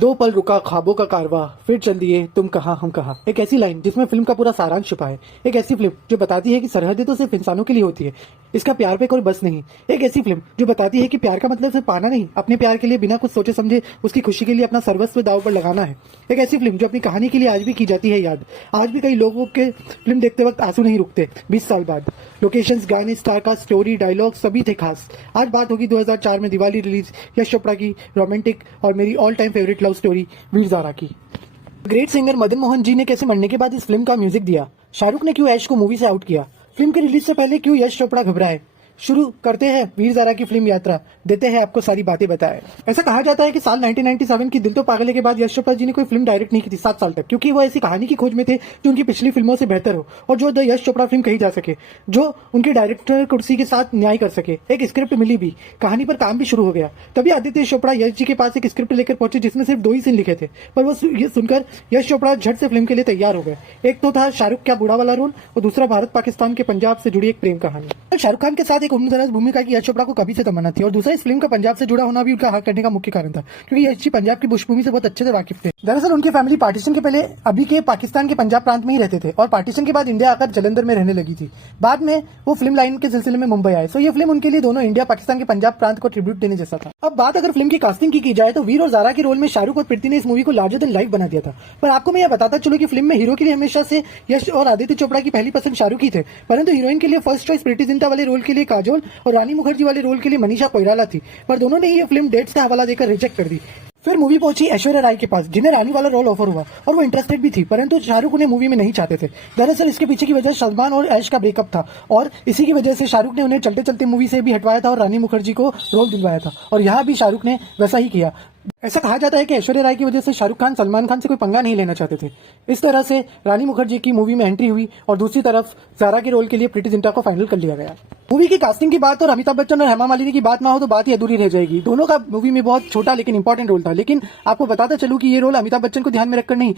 दो पल रुका ख्वाबों का कारवां, फिर चल दिए तुम कहाँ हम कहाँ। एक ऐसी लाइन जिसमें फिल्म का पूरा सारांश छुपा है। एक ऐसी फिल्म जो बताती है कि सरहदें तो सिर्फ इंसानों के लिए होती है, इसका प्यार पे कोई बस नहीं। एक ऐसी फिल्म जो बताती है कि प्यार का मतलब सिर्फ पाना नहीं, अपने प्यार के लिए बिना कुछ सोचे समझे उसकी खुशी के लिए अपना सर्वस्व दांव पर लगाना है। एक ऐसी फिल्म जो अपनी कहानी के लिए आज भी की जाती है याद। आज भी कई लोगों के फिल्म देखते वक्त आंसू नहीं रुकते 20 साल बाद। लोकेशंस, गाने, स्टार का स्टोरी, डायलॉग सभी थे खास। आज बात होगी 2004 में दिवाली रिलीज यश चोपड़ा की रोमांटिक और मेरी all time favourite love story Veer Zaara की। ग्रेट सिंगर मदन मोहन जी ने कैसे मरने के बाद इस फिल्म का म्यूजिक दिया, शाहरुख ने क्यों ऐश को मूवी से आउट किया, फिल्म के रिलीज से पहले क्यों यश चोपड़ा घबराए। शुरू करते हैं वीर ज़ारा की फिल्म यात्रा, देते हैं आपको सारी बातें बताए। ऐसा कहा जाता है कि साल 1997 की दिल तो पागल है के बाद यश चोपड़ा जी ने कोई फिल्म डायरेक्ट नहीं की थी 7 साल तक, क्योंकि वो ऐसी कहानी की खोज में थे जो उनकी पिछली फिल्मों से बेहतर हो और जो द यश चोपड़ा फिल्म कही जा सके, जो उनके डायरेक्टर कुर्सी के साथ न्याय कर सके। एक स्क्रिप्ट मिली भी, कहानी पर काम भी शुरू हो गया। तभी आदित्य चोपड़ा यश जी के पास एक स्क्रिप्ट लेकर पहुंचे जिसमें सिर्फ 2 ही सीन लिखे थे, पर वो ये सुनकर यश चोपड़ा झट से फिल्म के लिए तैयार हो गए। एक तो था शाहरुख का बूढ़ा वाला रोल और दूसरा भारत पाकिस्तान के पंजाब से जुड़ी एक प्रेम कहानी। शाहरुख खान के साथ एक उम्रदराज भूमिका यश चोपड़ा को कभी से तमन्ना थी और दूसरा इस फिल्म का पंजाब से जुड़ा होना भी उनका हक करने का मुख्य कारण था, क्योंकि यश जी पंजाब की पृष्ठभूमि से बहुत अच्छे से वाकिफ थे। दरअसल उनकी फैमिली पार्टीशन के पहले अभी के पाकिस्तान के पंजाब प्रांत में ही रहते थे और पार्टीशन के बाद इंडिया आकर जलंधर में रहने लगी थी। बाद में वो फिल्म लाइन के सिलसिले में मुंबई आए, सो ये फिल्म उनके लिए दोनों इंडिया पाकिस्तान के पंजाब प्रांत को ट्रिब्यूट देने जैसा था। अब बात अगर फिल्म की कास्टिंग की जाए तो वीर और ज़ारा के रोल में शाहरुख और प्रीति ने इस मूवी को लार्जर देन लाइफ बना दिया था। पर आपको मैं यह बताता चलूं कि फिल्म में हीरो के लिए हमेशा से यश और आदित्य चोपड़ा की पहली पसंद शाहरुख ही थे, परंतु हीरोइन के लिए फर्स्ट चॉइस प्रीति जिंटा वाले रोल के लिए काजोल और रानी मुखर्जी वाले रोल के लिए मनीषा कोइराला थी, पर दोनों ने ये फिल्म डेट्स का हवाला देकर रिजेक्ट कर दी। फिर मूवी पहुंची ऐश्वर्या राय के पास, जिन्हें रानी वाला रोल ऑफर हुआ और वो इंटरेस्टेड भी थी, परंतु शाहरुख उन्हें मूवी में नहीं चाहते थे। दरअसल इसके पीछे की वजह सलमान और ऐश का ब्रेकअप था और इसी की वजह से शाहरुख ने उन्हें चलते चलते मूवी से भी हटवाया था और रानी मुखर्जी को रोल दिलवाया था, और यहाँ भी शाहरुख ने वैसा ही किया। ऐसा कहा जाता है कि ऐश्वर्या राय की वजह से शाहरुख खान सलमान खान से कोई पंगा नहीं लेना चाहते थे। इस तरह से रानी मुखर्जी की मूवी में एंट्री हुई और दूसरी तरफ ज़ारा के रोल के लिए प्रीति जिंटा को फाइनल कर लिया गया। मूवी की कास्टिंग की बात और अमिताभ बच्चन और हेमा मालिनी की बात ना हो तो बात ही अधूरी रह जाएगी। दोनों का मूवी में बहुत छोटा लेकिन इंपॉर्टेंट रोल था, लेकिन आपको बताता चलूं कि ये रोल अमिताभ बच्चन को ध्यान में रखकर नहीं,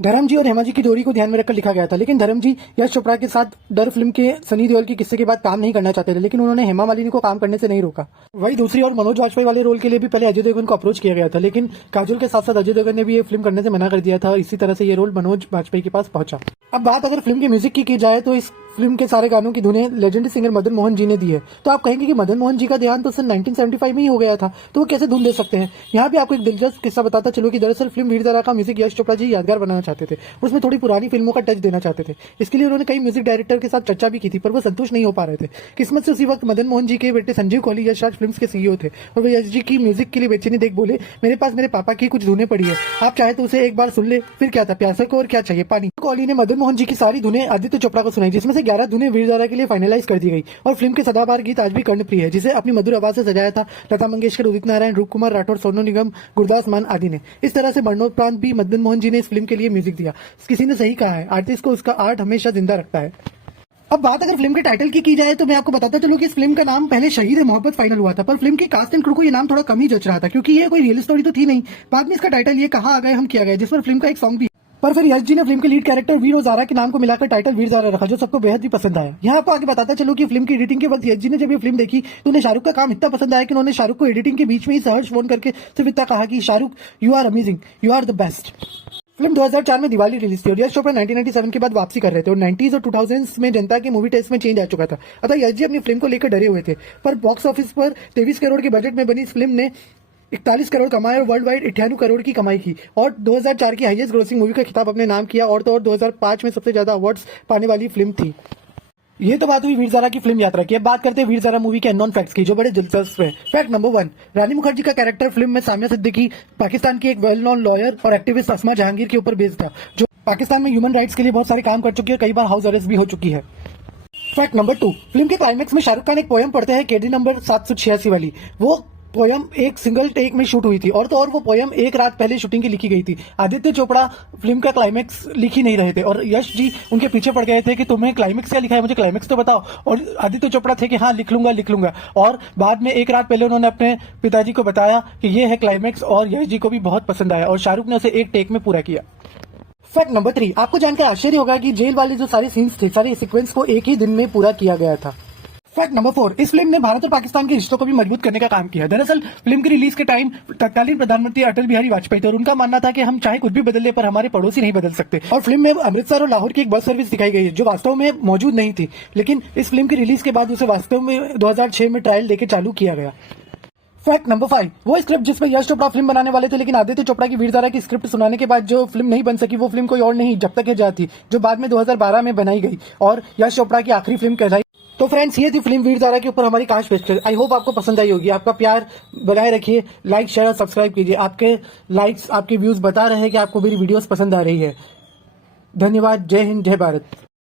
धर्म जी और हेमा जी की जोड़ी को ध्यान में रखकर लिखा गया था। लेकिन धर्म जी यश चोपड़ा के साथ डर फिल्म के सनी देओल के किस्से के बाद काम नहीं करना चाहते थे, लेकिन उन्होंने हेमा मालिनी को काम करने से नहीं रोका। वही दूसरी और मनोज वाजपेयी वाले रोल के लिए भी पहले अजय देवगन को अप्रोच किया गया था, लेकिन काजोल के साथ साथ अजय देवगन ने भी ये फिल्म करने से मना कर दिया था। इसी तरह से ये रोल मनोज वाजपेयी के पास पहुंचा। अब बात अगर फिल्म के म्यूजिक की जाए तो इस फिल्म के सारे गानों की धुनें लेजेंडरी सिंगर मदन मोहन जी ने दी है। तो आप कहेंगे कि मदन मोहन जी का देहांत तो सन 1975 में ही हो गया था, तो वो कैसे धुन दे सकते हैं। यहाँ भी आपको एक दिलचस्प किस्सा बताता चलो कि दरअसल फिल्म वीर ज़ारा का म्यूजिक यश चोपड़ा जी यादगार बनाना चाहते थे, उसमें थोड़ी पुरानी फिल्मों का टच देना चाहते थे। इसके लिए उन्होंने कई म्यूजिक डायरेक्टर के साथ चर्चा भी की थी, पर वो संतुष्ट नहीं हो पा रहे थे। किस्मत से उसी वक्त मदन मोहन जी के बेटे संजीव कोहली यश राज फिल्म के सीईओ थे और वो यश जी की म्यूजिक के लिए बेचैनी देख बोले, मेरे पास मेरे पापा की कुछ धुनें पड़ी है, आप चाहे तो उसे एक बार सुन ले। फिर क्या था, प्यासे को और क्या चाहिए पानी। कोहली ने मदन मोहन जी की सारी धुनें आदित्य चोपड़ा को सुनाई, जिसमें से 11 धुनें वीर ज़ारा के लिए फाइनलाइज कर दी गई और फिल्म के सदाबहार गीत आज भी कर्णप्रिय है, जिसे अपनी मधुर आवाज से सजाया था लता मंगेशकर, उदित नारायण, रूप कुमार राठौर, सोनू निगम, गुरदास मान आदि ने। इस तरह से मरणोपरांत भी मदन मोहन जी ने इस फिल्म के लिए म्यूजिक दिया। किसी ने सही कहा है, आर्टिस्ट को उसका आर्ट हमेशा जिंदा रखता है। अब बात अगर फिल्म के टाइटल की जाए तो मैं आपको बताता चलूं कि इस फिल्म का नाम पहले शहीद मोहब्बत फाइनल हुआ था, पर फिल्म की कास्ट एंड क्रू को ये नाम थोड़ा कम ही जच रहा था, क्योंकि ये कोई रियल स्टोरी तो थी नहीं। बाद में इसका टाइटल ये कहाँ आ गए हम किया गया, जिस पर फिल्म का एक सॉन्ग भी। पर फिर यश जी ने फिल्म के लीड कैरेक्टर वीर और ज़ारा के नाम को मिलाकर टाइटल वीर ज़ारा रखा, जो सबको बेहद ही पसंद आया। यहाँ आपको आगे बताता चलूं कि फिल्म की एडिटिंग के वक्त यश जी ने जब ये फिल्म देखी तो उन्हें शाहरुख का काम इतना पसंद आया कि उन्होंने शाहरुख को एडिटिंग के बीच में ही सहर्ष फोन करके सिर्फ इतना कहा कि Shahrukh, you are amazing, you are the best. Film 2004 में दिवाली रिलीज थी और यश चोपड़ा 1997 के बाद वापसी कर रहे थे और 90s और 2000s में जनता के मूवी टेस्ट में चेंज आ चुका था। अतः यश जी अपनी फिल्म को लेकर डरे हुए थे, पर बॉक्स ऑफिस पर 23 करोड़ के बजट में बनी इस फिल्म ने 41 करोड़ कमाए और वर्ल्ड वाइड 98 करोड़ की कमाई की और 2004 की हाईएस्ट ग्रोसिंग मूवी का खिताब अपने नाम किया, और तो और 2005 में सबसे ज्यादा अवार्ड्स पाने वाली फिल्म थी। ये तो बात हुई वीर ज़ारा की फिल्म यात्रा की। अब बात करते हैं वीर ज़ारा मूवी के अननोन फैक्ट्स की, जो बड़े दिलचस्प है। फैक्ट नंबर 1, रानी मुखर्जी का कैरेक्टर फिल्म में सामिया सिद्दीकी पाकिस्तान की एक वेल नोन लॉयर और एक्टिविस्ट अस्मा जहांगीर के ऊपर बेस्ड था, जो पाकिस्तान में ह्यूमन राइट्स के लिए बहुत सारे काम कर चुकी है, कई बार हाउस अरेस्ट भी हो चुकी है। फैक्ट नंबर 2, फिल्म के क्लाइमेक्स में शाहरुख खान एक पोयम पढ़ते हैं केडी नंबर 786 वाली। वो पोयम एक सिंगल टेक में शूट हुई थी और तो और वो पोयम एक रात पहले शूटिंग की लिखी गई थी। आदित्य चोपड़ा फिल्म का क्लाइमेक्स लिख ही नहीं रहे थे और यश जी उनके पीछे पड़ गए थे कि तुम्हें क्लाइमेक्स क्या लिखा है, मुझे क्लाइमेक्स तो बताओ। और आदित्य चोपड़ा थे कि हाँ लिख लूंगा, और बाद में एक रात पहले उन्होंने अपने पिताजी को बताया कि ये है क्लाइमेक्स, और यश जी को भी बहुत पसंद आया और शाहरुख ने उसे एक टेक में पूरा किया। फैक्ट नंबर 3, आपको जानकर आश्चर्य होगा कि जेल वाले जो सारे सीन्स थे, सारे सीक्वेंस को एक ही दिन में पूरा किया गया था। फैक्ट नंबर 4, इस फिल्म ने भारत और पाकिस्तान के रिश्तों को भी मजबूत करने का काम किया। दरअसल फिल्म की रिलीज के टाइम तत्कालीन प्रधानमंत्री अटल बिहारी वाजपेयी थे और उनका मानना था कि हम चाहे कुछ भी बदल ले पर हमारे पड़ोसी नहीं बदल सकते। और फिल्म में अमृतसर और लाहौर की एक बस सर्विस दिखाई गई है जो वास्तव में मौजूद नहीं थी, लेकिन इस फिल्म की रिलीज के बाद उसे वास्तव में 2006 में ट्रायल देके चालू किया गया। फैक्ट नंबर 5, वो स्क्रिप्ट जिसमें यश चोपड़ा फिल्म बनाने वाले थे, लेकिन आदित्य चोपड़ा की वीरजारा की स्क्रिप्ट सुनाने के बाद जो फिल्म नहीं बन सकी, वो फिल्म कोई और नहीं जब तक है जहाँ थी, जो बाद में 2012 में बनाई गई और यश चोपड़ा की आखिरी फिल्म कहलाई। तो फ्रेंड्स, ये थी फिल्म वीरजारा के ऊपर हमारी कास्ट पेशकश। आई होप आपको पसंद आई होगी। आपका प्यार बनाए रखिए, लाइक शेयर और सब्सक्राइब कीजिए। आपके लाइक्स, आपके व्यूज बता रहे हैं कि आपको मेरी वीडियोस पसंद आ रही है। धन्यवाद। जय हिंद, जय भारत।